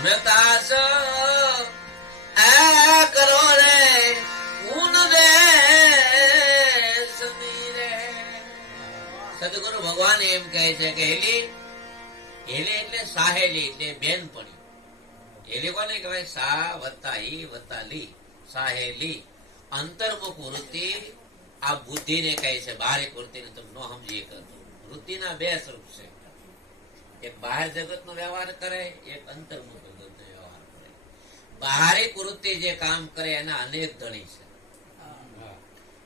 તમે તાસ આ કરો રે ઊન દે સમીરે સદગુરુ ભગવાન એમ કહે છે કે હેલી હેલી એટલે સાહેલી એટલે બેનપણી હેલી કોને કહેવાય? સા, વત્તા ઈ, વત્તા લી. સાહેલી, અંતર્મુખ વૃત્તિ, આ બુદ્ધિને કહે છે બાહ્ય વૃત્તિને તમે ન સમજી શકો. વૃત્તિના બે સ્વરૂપ છે. એક બહાર જગતનો વ્યવહાર કરે, એક અંતર્મુખ જગતનો વ્યવહાર કરે બાહરિક વૃત્તિ જે કામ કરે એના અનેક ધણી છે.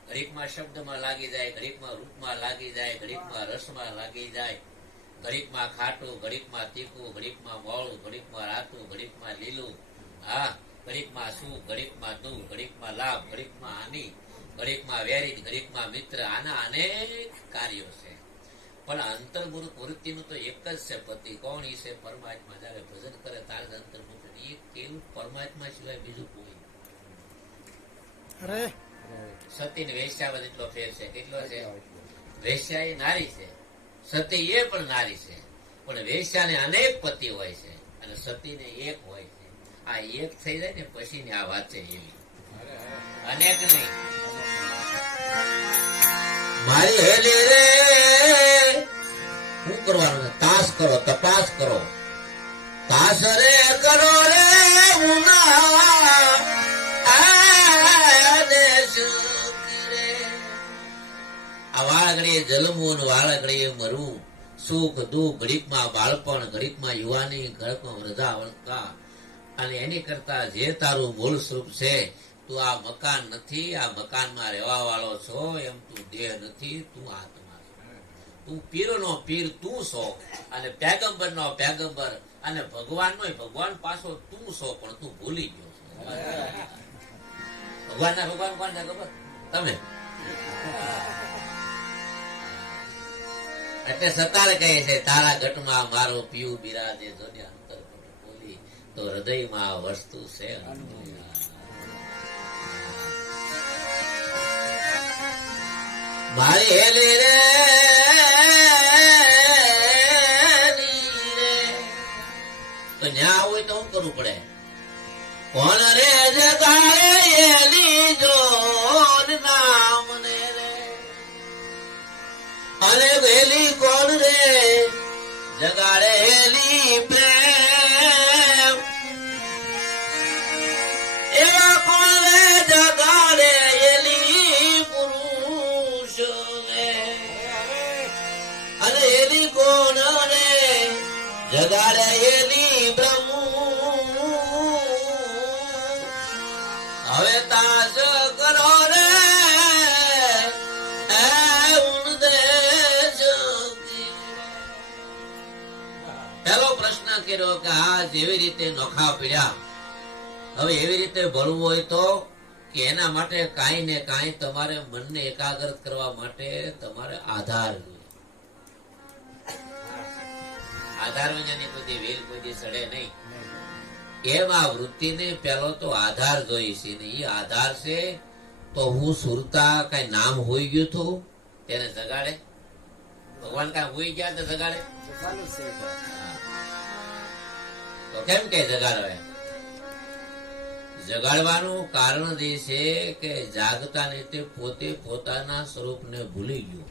ઘડીકમાં શબ્દમાં લાગી જાય ઘડીકમાં રૂપમાં લાગી જાય ઘડીકમાં રસમાં લાગી જાય. ઘડીકમાં ખાટું ઘડીકમાં તીખું ઘડીકમાં મોળું ઘડીકમાં રાતું ઘડીકમાં લીલું. હા ઘડીકમાં સુખ ઘડીકમાં દુઃખ ઘડીકમાં લાભ ઘડીકમાં હાનિ ઘડીકમાં વેરી ઘડીકમાં મિત્ર. આના અનેક કાર્યો છે. પણ અંતર્મુખ વૃત્તિનું તો એક જ છે પતિ. કોણ છે? પરમાત્મા. જયારે ભજન કરે તારે જ અંતર્મુખ એ કેવું પરમાત્મા સિવાય બીજું કોઈ? અરે. સતી ને એટલો ફેર છે. કેટલો છે? વેશ્યા એ નારી છે. સતી એ પણ નારી છે. પણ વેશ્યાને અનેક પતિ હોય છે અને સતીને એક હોય છે. આ એક થઈ જાય ને પછી ને આ વાત છે એવી. અનેક નહીં. મારી હેલી રે કરવાનું છે? તાસ કરો, તપાસ કરો તાસ રે કરો રે. આ વાળગડીએ જલમવું વાળગડીએ મરવું સુખ, દુઃખ ઘડીકમાં બાળપણ ઘડીકમાં યુવાની ઘડીકમાં વૃદ્ધાવસ્થા અને એની કરતા જે તારું મૂળ સ્વરૂપ છે, તું આ મકાન નથી, આ મકાનમાં રહેવા વાળો છો, એમ તું દેહ નથી, તું આત્મા તું પીર નો પીર તું છો અને પેગંબર નો પેગંબર અને ભગવાન નો ભગવાન પાછો તું છો પણ તું ભૂલી ગયો છો. ભગવાન કોણ છે ખબર? તમે એટલે સતાર કહે છે, તારા ઘટમાં મારો પીવું બિરાજે જોને અંતર બોલી, તો હૃદયમાં વસ્તુ છે મારી હેલી રે તો ન્યા હોય તો કરવું પડે? કોણ રે જગાડે એલી જોન નામ ને રે? અને વેલી કોણ રે? જગાડે એલી પ્રેમ. એવા કોણ રે? જગાડે એલી પુરુષ અને એલી કોણ રે જગાડે બ્રહ્મ હવે તાજ કરો રે. પહેલો પ્રશ્ન કર્યો કે આ જેવી રીતે નોખા પીડ્યા, હવે એવી રીતે ભણવું હોય તો કે એના માટે કાંઈ ને કાંઈ તમારે મનને એકાગ્ર કરવા માટે તમારે આધાર જોઈએ આધાર જેની કોઈ વેલ કોઈ સડે નહીં. એમ આ વૃત્તિને પેલો તો આધાર જોઈએ છે ને એ આધાર છે તો હું સુરતા કઈ નામ હોઈ ગયું હતું તેને જગાડે. ભગવાન કઈ હોઈ ગયા તો જગાડે? તો કેમ કે જગાડવે? જગાડવાનું કારણ જે છે કે જાગતા ને તે પોતે પોતાના સ્વરૂપને ભૂલી ગયું.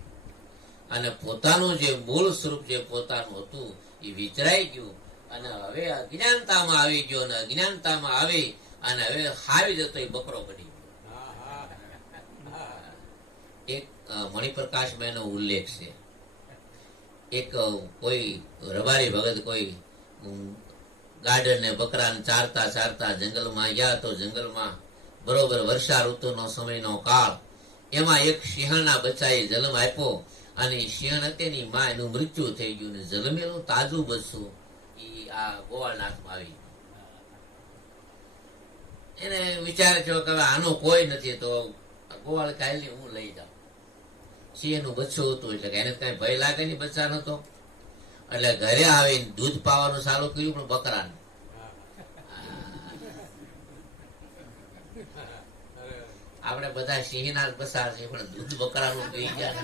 અને પોતાનું જે મૂળ સ્વરૂપ જે પોતાનું હતું એ વિતરાઈ ગયું. અને હવે અજ્ઞાનતામાં આવી ગયો અને અજ્ઞાનતામાં આવી અને હવે હાવી જતો એ બકરો બની ગયો. એક મણિપ્રકાશભાઈ નો ઉલ્લેખ છે. એક કોઈ રબારી ભગત કોઈ ગાર્ડન ને બકરાને ચારતા ચારતા જંગલમાં ગયા તો જંગલમાં બરોબર વર્ષા ઋતુનો સમયનો કાળ. એમાં એક સિંહણના બચ્ચાએ જન્મ આપ્યો. અને હતી એની માં એનું મૃત્યુ થઈ ગયું ને જન્મેલું તાજું બસું એ આ ગોવાળનાથમાં આવી એને વિચાર થયો કે આનો કોઈ નથી, તો ગોવાળ કાયલી હું લઈ જાઉં. સિંહનું બચ્ચું હતું, એટલે એને કઈ ભય લાગે નહીં બચ્ચા નતો એટલે ઘરે આવીને દૂધ પાવાનું ચાલુ કર્યું, પણ બકરાનું. આપણે બધા સિંહના પસાર છે પણ દૂધ બકરાનું પી ગયા.